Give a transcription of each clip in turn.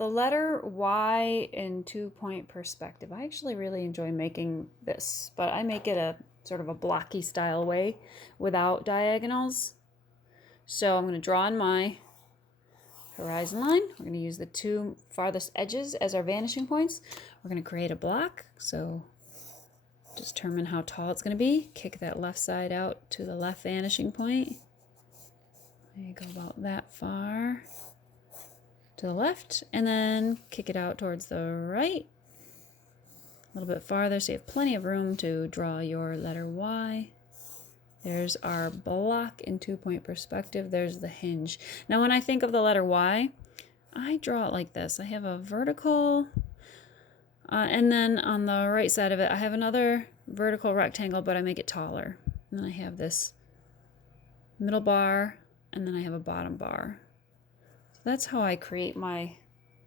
the letter Y in 2-point perspective. I actually really enjoy making this, but I make it a sort of a blocky style way without diagonals. So I'm going to draw on my horizon line. We're going to use the 2 farthest edges as our vanishing points. We're going to create a block. So determine how tall it's going to be. Kick that left side out to the left vanishing point. Maybe go about that far to the left, and then kick it out towards the right. A little bit farther so you have plenty of room to draw your letter Y. There's our block in 2-point perspective. There's the hinge. Now when I think of the letter Y, I draw it like this. I have a vertical, and then on the right side of it, I have another vertical rectangle, but I make it taller. And then I have this middle bar, and then I have a bottom bar. So that's how I create my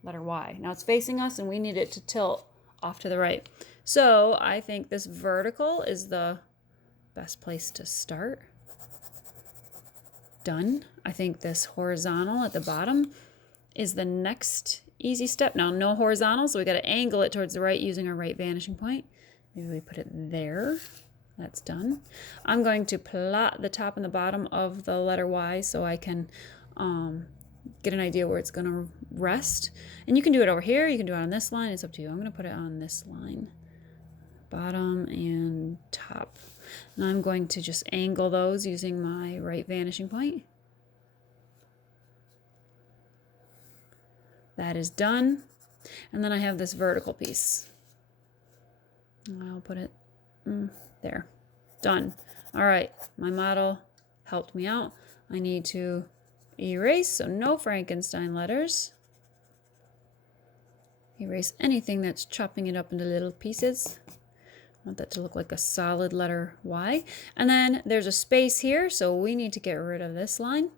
letter Y. Now it's facing us, and we need it to tilt off to the right. So I think this vertical is the best place to start. Done. I think this horizontal at the bottom is the next easy step. Now no horizontal, so we got to angle it towards the right using our right vanishing point. Maybe we put it there. That's done. I'm going to plot the top and the bottom of the letter Y so I can get an idea where it's going to rest. And you can do it over here. You can do it on this line. It's up to you. I'm going to put it on this line. Bottom and top. And I'm going to just angle those using my right vanishing point. That is done. And then I have this vertical piece. I'll put it there. Done. All right, my model helped me out. I need to erase, so no Frankenstein letters. Erase anything that's chopping it up into little pieces. I want that to look like a solid letter Y. And then there's a space here, so we need to get rid of this line.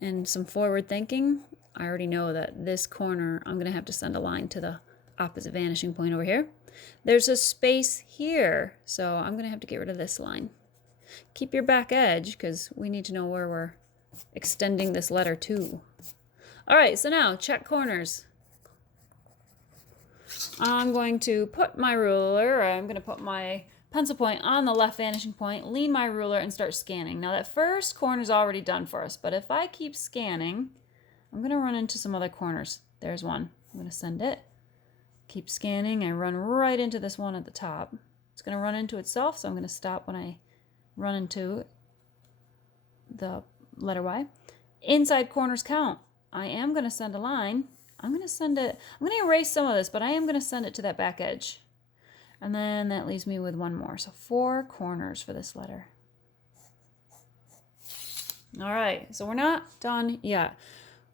And some forward thinking. I already know that this corner, I'm going to have to send a line to the opposite vanishing point over here. There's a space here, so I'm going to have to get rid of this line. Keep your back edge, because we need to know where we're extending this letter to. All right, so now check corners. I'm going to put my ruler, or I'm going to put my pencil point on the left vanishing point, lean my ruler, and start scanning. Now that first corner is already done for us, but if I keep scanning, I'm going to run into some other corners. There's one. I'm going to send it. Keep scanning. I run right into this one at the top. It's going to run into itself, so I'm going to stop when I run into the letter Y. Inside corners count. I am going to send a line. I'm going to send it. I'm going to erase some of this, but I am going to send it to that back edge. And then that leaves me with one more. So 4 corners for this letter. All right, so we're not done yet.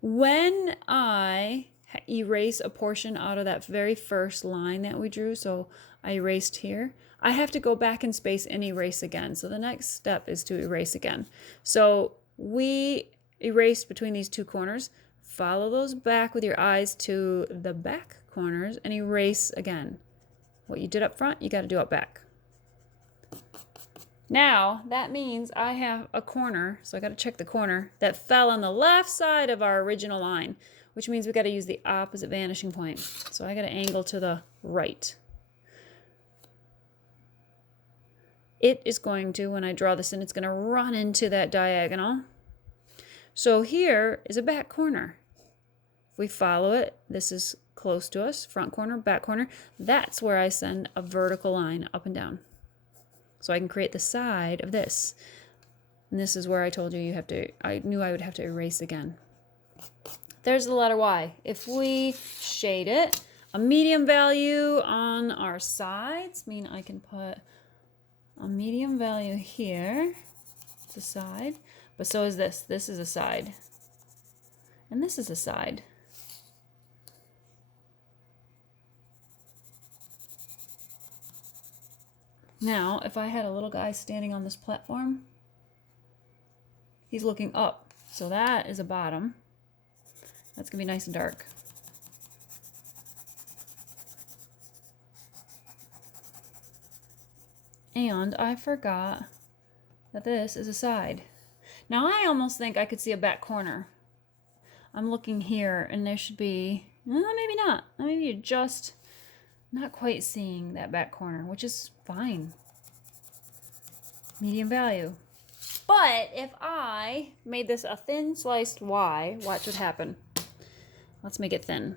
When I erase a portion out of that very first line that we drew, so I erased here, I have to go back in space and erase again. So the next step is to erase again. So we erased between these 2 corners. Follow those back with your eyes to the back corners and erase again. What you did up front, you got to do up back. Now, that means I have a corner, so I got to check the corner, that fell on the left side of our original line, which means we got to use the opposite vanishing point. So I got to angle to the right. It is going to, when I draw this in, it's going to run into that diagonal. So here is a back corner. If we follow it, this is close to us, front corner, back corner. That's where I send a vertical line up and down. So I can create the side of this. And this is where I told you I knew I would have to erase again. There's the letter Y. If we shade it, a medium value on our sides, mean I can put a medium value here. It's a side. But so is this. This is a side. And this is a side. Now, if I had a little guy standing on this platform, he's looking up. So that is a bottom. That's going to be nice and dark. And I forgot that this is a side. Now I almost think I could see a back corner. I'm looking here, and there should be Well, maybe not. Maybe you're just not quite seeing that back corner, which is fine. Medium value. But if I made this a thin sliced Y, watch what happen. Let's make it thin.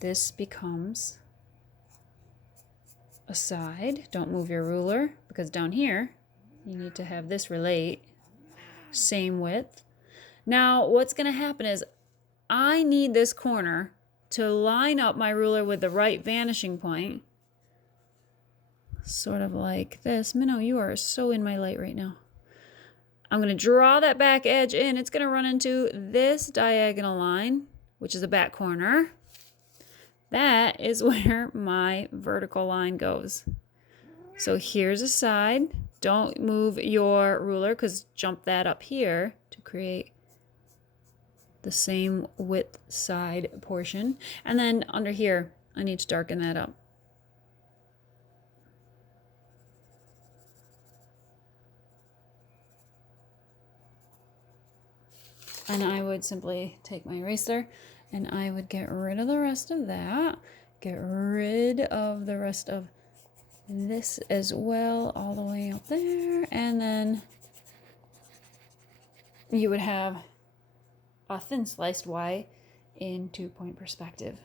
This becomes a side. Don't move your ruler, because down here you need to have this relate. Same width. Now what's going to happen is I need this corner to line up my ruler with the right vanishing point. Sort of like this. Minnow, you are so in my light right now. I'm going to draw that back edge in. It's going to run into this diagonal line, which is a back corner. That is where my vertical line goes. So here's a side. Don't move your ruler, because jump that up here to create the same width side portion. And then under here, I need to darken that up. And I would simply take my eraser and I would get rid of the rest of that. Get rid of the rest of this as well, all the way up there. And then you would have a thin sliced Y in 2-point perspective.